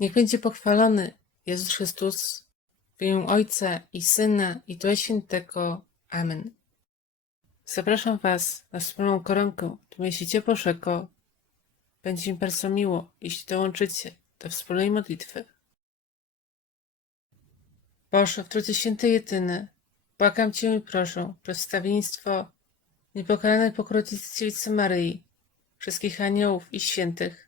Niech będzie pochwalony Jezus Chrystus w imię Ojca i Syna i Ducha Świętego. Amen. Zapraszam Was na wspólną koronkę w mieście Bożego. Będzie mi bardzo miło, jeśli dołączycie do wspólnej modlitwy. Boże, w Trójcy Świętej Jedyny, błagam Cię i proszę, przedstawieństwo niepokalanej pokrowicy Dziewicy Maryi, wszystkich aniołów i świętych,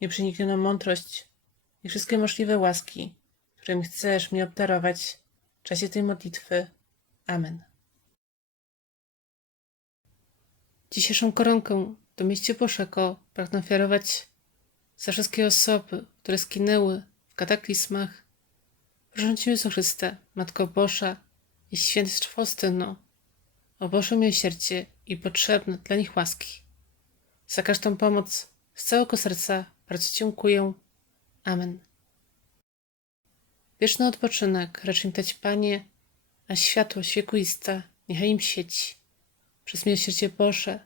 nieprzeniknioną mądrość i wszystkie możliwe łaski, którym chcesz mnie obdarować w czasie tej modlitwy. Amen. Dzisiejszą koronkę do mieście Bożego pragnę ofiarować za wszystkie osoby, które skinęły w kataklizmach. Proszę Cię, Jezu Chryste, Matko Boża i Świętstwo Faustyno, o Boże miłosierdzie i potrzebne dla nich łaski. Za każdą pomoc z całego serca bardzo dziękuję. Amen. Wieczny odpoczynek racz im dać Panie, a światłość wiekuista niechaj im świeci. Przez miłosierdzie Boże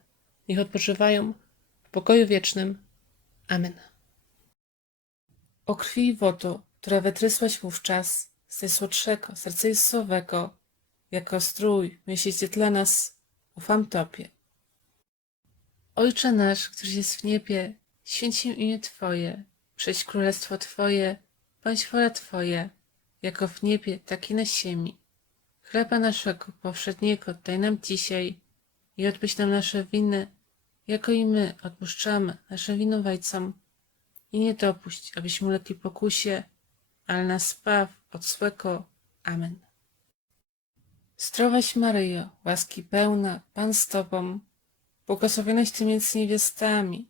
niech odpoczywają w pokoju wiecznym. Amen. O krwi i wodo, która wytrysłaś wówczas z najsłodszego serca Jezusowego, jako strój miesięcie dla nas, ufam Tobie. Ojcze nasz, któryś jest w niebie, święć się imię Twoje, przyjdź królestwo Twoje, bądź wola Twoja, jako w niebie, tak i na ziemi. Chleba naszego powszedniego daj nam dzisiaj i odpuść nam nasze winy, jako i my odpuszczamy naszym winowajcom. I nie dopuść, abyśmy ulegli pokusie, ale nas zbaw od złego. Amen. Zdrowaś Maryjo, łaski pełna, Pan z Tobą, błogosławionaś Ty między niewiastami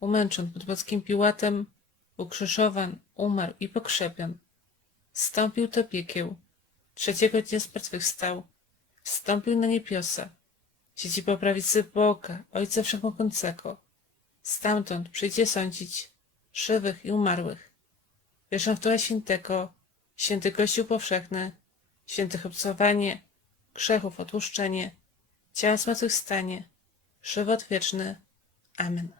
umęczon pod Boskim Piłatem, ukrzyżowan, umarł i pokrzepion. Wstąpił do piekieł, trzeciego dnia zmartwychwstał, wstąpił na niebiosa, siedzi po prawicy Boga, Ojca Wszechmogącego. Stamtąd przyjdzie sądzić żywych i umarłych. Wierzę w Ducha Świętego, święty Kościół powszechny, świętych obcowanie, grzechów odłuszczenie, ciała zmartwychwstanie, żywot wieczny. Amen.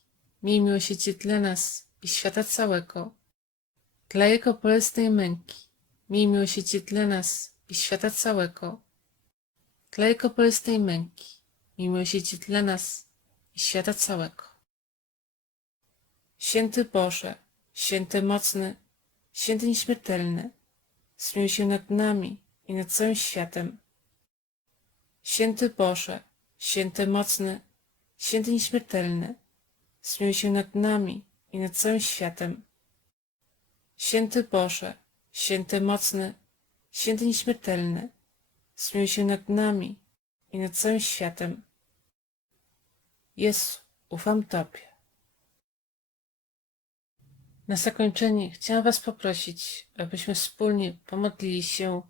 miej miłosierdzie dla nas i świata całego. Dla Jego bolesnej męki, miej miłosierdzie dla nas i świata całego. Dla Jego bolesnej męki, miej miłosierdzie dla nas i świata całego. Święty Boże, święty mocny, święty nieśmiertelny, zmiłuj się nad nami i nad całym światem. Święty Boże, święty mocny, święty nieśmiertelny, zmiłuj się nad nami i nad całym światem. Święty Boże, święty mocny, święty nieśmiertelny, zmiłuj się nad nami i nad całym światem. Jezu, ufam Tobie. Na zakończenie chciałam Was poprosić, abyśmy wspólnie pomodlili się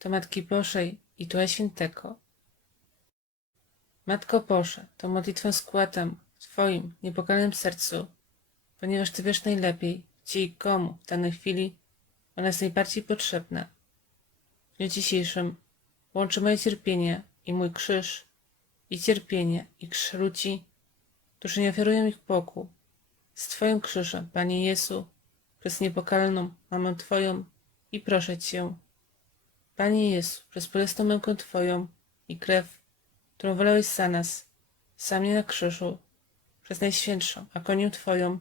do Matki Bożej i Ducha Świętego. Matko Boża, to modlitwę składam w Twoim niepokalnym sercu, ponieważ Ty wiesz najlepiej, gdzie i komu w danej chwili ona jest najbardziej potrzebna. W dniu dzisiejszym łączy moje cierpienie i mój krzyż, i cierpienie i krzyż ludzi, którzy nie ofiarują ich Bogu, z Twoim krzyżem, Panie Jezu, przez niepokalną Mamę Twoją i proszę Cię, Panie Jezu, przez bolesną mękę Twoją i krew, którą wylałeś za nas, za mnie na krzyżu, przez Najświętszą agonię Twoją,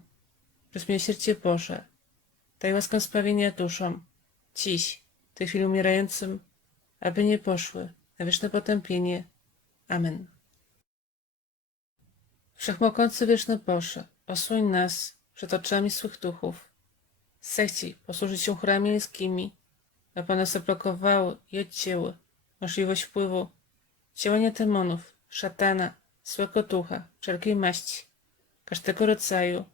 przez miłosierdzie Boże, daj łaskę sprawienia duszom, dziś, w tej chwili umierającym, aby nie poszły na wieczne potępienie. Amen. Wszechmogący wieczny Boże, osłoń nas przed oczami złych duchów. Zechciej posłużyć się chórami aby one zablokowały i odcięły możliwość wpływu działania demonów, szatana, złego ducha, wszelkiej maści, każdego rodzaju,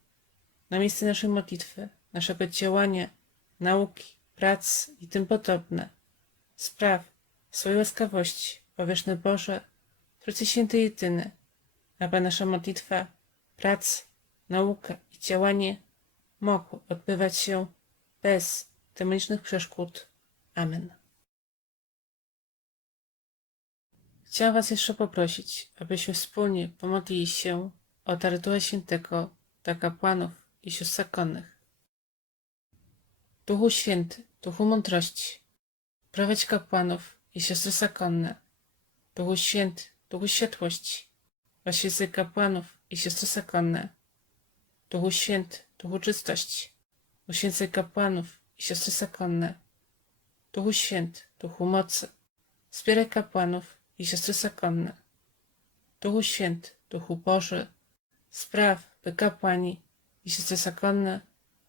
na miejsce naszej modlitwy, naszego działania, nauki, prac i tym podobne. Spraw swojej łaskawości, powieszny Boże, Trójcy Święty Jedyny, aby nasza modlitwa, prac, nauka i działanie mogły odbywać się bez demonicznych przeszkód. Amen. Chciałam Was jeszcze poprosić, abyśmy wspólnie pomodlili się o dar Ducha Świętego dla kapłanów i sióstr zakonnych. Duchu Święty, Duchu Mądrości, prowadź kapłanów i siostry zakonne. Duchu Święty, Duchu Światłości, oświecaj kapłanów i siostry zakonne. Duchu Święty, Duchu Czystości, uświęcaj kapłanów i siostry zakonne. Duchu Święty, Duchu Mocy, wspieraj kapłanów i siostry zakonne. Duchu Święty, Duchu Boży, spraw, by kapłani i siostry zakonne,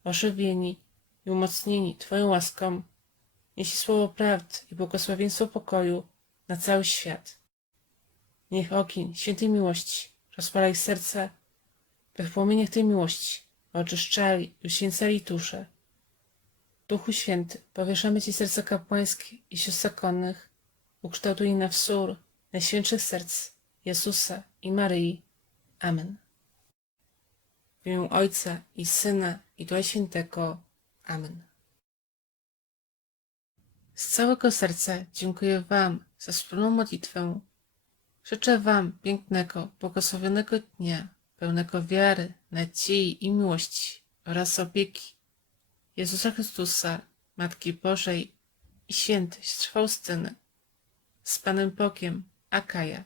ożywieni i umocnieni Twoją łaską, nieśli słowo prawdy i błogosławieństwo pokoju na cały świat. Niech ogień świętej miłości rozpala ich serca, by w płomieniach tej miłości oczyszczali i uświęcali dusze. Duchu Święty, powieszamy Ci serca kapłańskie i sióstr zakonnych, ukształtuj na wzór najświętszych serc Jezusa i Maryi. Amen. W imię Ojca i Syna i Ducha Świętego. Amen. Z całego serca dziękuję Wam za wspólną modlitwę. Życzę Wam pięknego, błogosławionego dnia, pełnego wiary, nadziei i miłości oraz opieki Jezusa Chrystusa, Matki Bożej i świętej Faustyny. Z Panem Bogiem, Akaja.